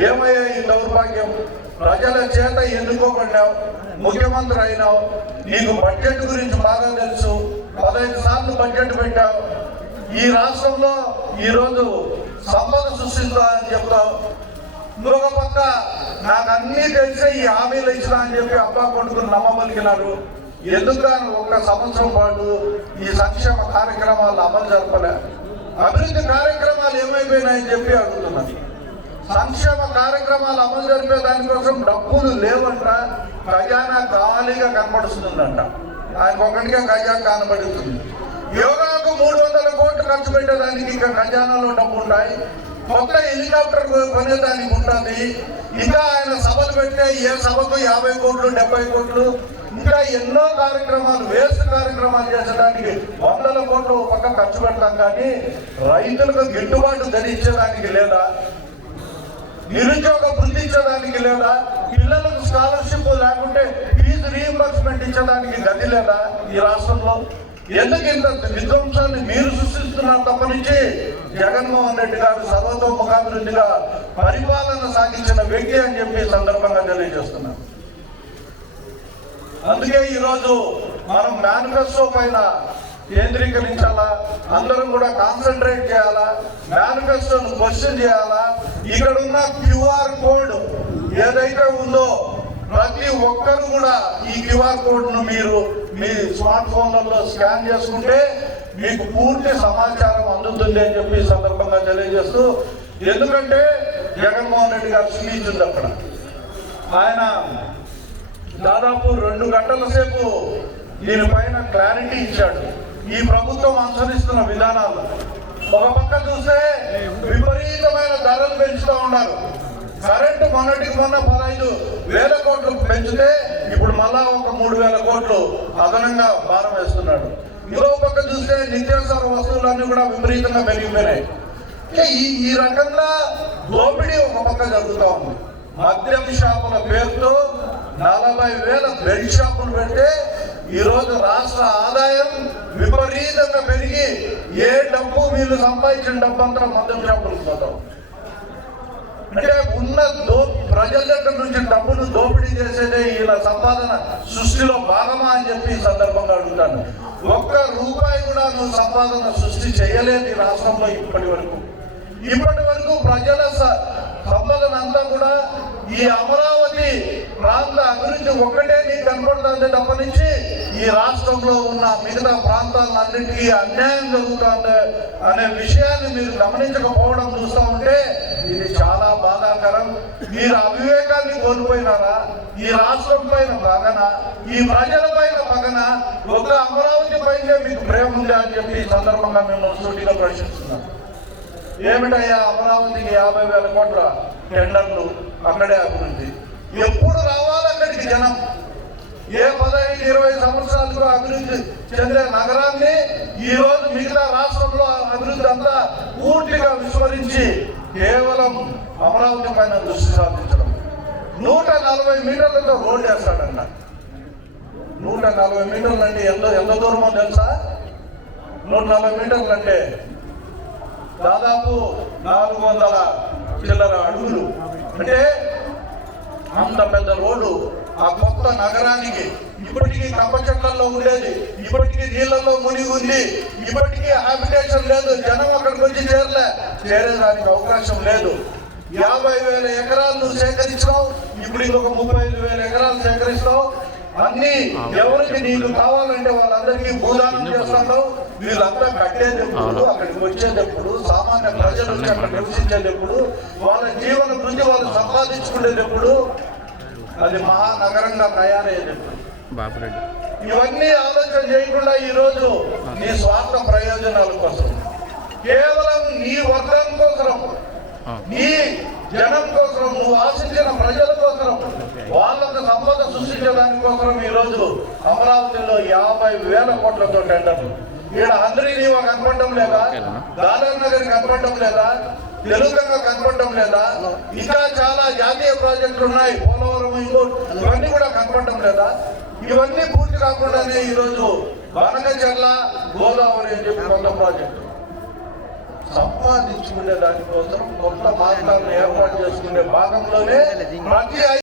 ఏమయ్యా ఈ దౌర్భాగ్యం ప్రజల చేత ఎన్నుకోబడినావు ముఖ్యమంత్రి అయినావు నీకు బడ్జెట్ గురించి బాగా తెలుసు. పదహైదు సార్లు బడ్జెట్ పెట్టావు. ఈ రాష్ట్రంలో ఈరోజు సంపద సృష్టిస్తా అని చెప్తావు. ఇంకొక పక్క నాకు అన్నీ తెలిసే ఈ హామీలు ఇచ్చిన అని చెప్పి అబ్బా కొడుకుని నమ్మబలికినారు ఎందుకు ఒక సంవత్సరం పాటు ఈ సంక్షేమ కార్యక్రమాలు అమలు జరపలే? అభివృద్ధి కార్యక్రమాలు ఏమైపోయినాయని చెప్పి అడుగుతున్నాను సంక్షేమ కార్యక్రమాలు అమలు జరిపే దానికోసం డబ్బులు లేవంట. ఖజానా ఖాళీగా కనపడుతుందంట ఆయన ఒకటిగా ఖజానా కనబడుతుంది యోగాకు మూడు వందల కోట్లు ఖర్చు పెట్టేదానికి ఇంకా ఖజానాలో డబ్బు ఉంటాయి కొత్త హెలికాప్టర్ కొనేదానికి ఉంటుంది. ఇంకా ఆయన సభలు పెట్టే ఏ సభకు యాభై కోట్లు డెబ్బై కోట్లు ఇంకా ఎన్నో కార్యక్రమాలు వేస్ట్ కార్యక్రమాలు చేసడానికి వందల కోట్లు ఒక పక్క ఖర్చు పెడతాం కానీ రైతులకు గిట్టుబాటు ధరించడానికి లేదా? నిరుద్యోగ వృద్ధి ఇచ్చడానికి లేదా పిల్లలకు స్కాలర్షిప్ లేకుంటే ఫీజు రీఎంబర్స్మెంట్ ఇచ్చడానికి గది లేదా ఈ రాష్ట్రంలో? ఎందుకు ఇంత విధ్వంసాన్ని మీరు సృష్టిస్తున్నారు తప్పనించి జగన్మోహన్ రెడ్డి గారు సర్వతోముఖాభివృద్ధిగా పరిపాలన సాగించిన వ్యక్తి అని చెప్పి సందర్భంగా తెలియజేస్తున్నాను. అందుకే ఈరోజు మనం మేనిఫెస్టో పైన కేంద్రీకరించాలా? అందరం కూడా కాన్సన్ట్రేట్ చేయాలా? మేనిఫెస్టోను క్వశ్చన్ చేయాలా? ఇక్కడ ఉన్న క్యూఆర్ కోడ్ ఏదైతే ఉందో ప్రతి ఒక్కరు కూడా ఈ క్యూఆర్ కోడ్ను మీరు మీ స్మార్ట్ ఫోన్లలో స్కాన్ చేసుకుంటే మీకు పూర్తి సమాచారం అందుతుంది అని చెప్పి సందర్భంగా తెలియజేస్తూ ఎందుకంటే జగన్మోహన్ రెడ్డి గారు స్పీచ్ ఉంది అక్కడ. ఆయన దాదాపు రెండు గంటల సేపు దీనిపైన క్లారిటీ ఇచ్చాడు. ఈ ప్రభుత్వం అనుసరిస్తున్న విధానాలు. ఒక పక్క చూస్తే విపరీతమైన ధరలు పెంచుతూ ఉన్నారు. కరెంటు మొన్నటికి మొన్న పదహైదు వేల కోట్లు పెంచితే ఇప్పుడు మళ్ళా ఒక మూడు వేల కోట్లు అదనంగా భారం వేస్తున్నాడు. ఇంకో పక్క చూస్తే నిత్యావసర వస్తువులన్నీ కూడా విపరీతంగా పెరిగిపోయినాయి. ఈ ఈ రకంగా దోపిడీ ఒక పక్క జరుగుతూ ఉంది. మద్యం షాపుల పేరుతో నలభై వేల బెడ్ షాపులు పెడితే ఈరోజు రాష్ట్ర ఆదాయం విపరీతంగా పెరిగి ఏ డబ్బు మీరు సంపాదించిన డబ్బు అంతా మద్దతు షాపులకు పోతాం అంటే ఉన్న దో ప్రజల దగ్గర నుంచి డబ్బును దోపిడీ చేసేదే ఇలా సంపాదన సృష్టిలో భాగమా అని చెప్పి ఈ సందర్భంగా అడుగుతాను. ఒక్క రూపాయి కూడా నువ్వు సంపాదన సృష్టి చేయలేదు ఈ రాష్ట్రంలో ఇప్పటి వరకు. ఇప్పటి వరకు ప్రజల స- సంపదన అంతా కూడా ఈ అమరావతి ప్రాంత అభివృద్ధి ఒక్కటే నీకు కనపడుతుంది తప్ప నుంచి ఈ రాష్ట్రంలో ఉన్న మిగతా ప్రాంతాలన్నింటికీ అన్యాయం జరుగుతుంది అనే విషయాన్ని మీరు గమనించకపోవడం చూస్తూ ఉంటే ఇది చాలా బాధాకరం. మీరు అవివేకాన్ని కోల్పోయినారా? ఈ రాష్ట్రం పైన పగన ఈ ప్రజల పైన పగన ఒక అమరావతి పైనే మీకు ప్రేమ ఉందా అని చెప్పి ఈ సందర్భంగా మేము సూటిగా ప్రశ్నిస్తున్నాం. ఏమిటయ్యా అమరావతికి యాభై వేల కోట్ల టెండర్లు అక్కడే అభివృద్ధి? ఎప్పుడు రావాలి అక్కడికి జనం? ఏ పదహైదు ఇరవై సంవత్సరాలకు అభివృద్ధి చెందే నగరాన్ని ఈ రోజు మిగతా రాష్ట్రంలో అభివృద్ధి అంతా పూర్తిగా విస్మరించి కేవలం అమరావతి పైన దృష్టి సాధించడం. నూట నలభై మీటర్లతో రోడ్ వేస్తాడన్న. నూట నలభై మీటర్లు అంటే ఎంత ఎంత దూరమో తెలుసా? నూట నలభై మీటర్లు అంటే దాదాపు నాలుగు వందల చిల్లర అడుగులు. అంటే అంత పెద్ద రోడ్డు ఆ కొత్త నగరానికి ఇప్పటికీ కప్ప చెట్లలో ఉండేది ఇప్పటికీ నీళ్ళల్లో మునిగి ఉంది ఇప్పటికీ హాబిటేషన్ లేదు జనం అక్కడికి వచ్చి చేరలే చేరేదానికి అవకాశం లేదు. యాభై వేల ఎకరాలు నువ్వు సేకరించినావు ఇప్పుడు ఇంకొక ముప్పై ఐదు వేల ఎకరాలు సేకరిస్తాం అన్ని ఎవరికి నీకు కావాలంటే వాళ్ళందరికీ భూదానం చేస్తాడు వీళ్ళంతా కట్టేటప్పుడు అక్కడికి వచ్చేటప్పుడు సామాన్య ప్రజలు అక్కడ నివసించేటప్పుడు వాళ్ళ జీవన వృద్ధి వాళ్ళు సంపాదించుకునేటప్పుడు అది మహానగరంగా తయారయ్యేటప్పుడు. ఇవన్నీ ఆలోచన చేయకుండా ఈ రోజు నీ స్వార్థ ప్రయోజనాల కోసం కేవలం నీ వర్గం కోసం నీ జనం కోసం నువ్వు ఆశించిన ప్రజల కోసం వాళ్ళకు సంపద సృష్టించడానికి కోసం ఈ రోజు అమరావతిలో యాభై వేల కోట్లతో టెండర్లు ఇక్కడ అందరి కనపడటం లేదా? దాదాపు నగర్ కనపడటం లేదా? తెలుగుగా కనపడటం లేదా? ఇంకా చాలా జాతీయ ప్రాజెక్టులు ఉన్నాయి. పోలవరం ఇవన్నీ కూడా కనపడటం లేదా? ఇవన్నీ పూర్తి కాకుండానే ఈరోజు వనకచర్ల గోదావరి అని చెప్పి కొత్త ప్రాజెక్టు. సంపాదించుకునే దానికోసం కొత్త మార్గాలను ఏర్పాటు చేసుకునే భాగంలోనే ప్రతి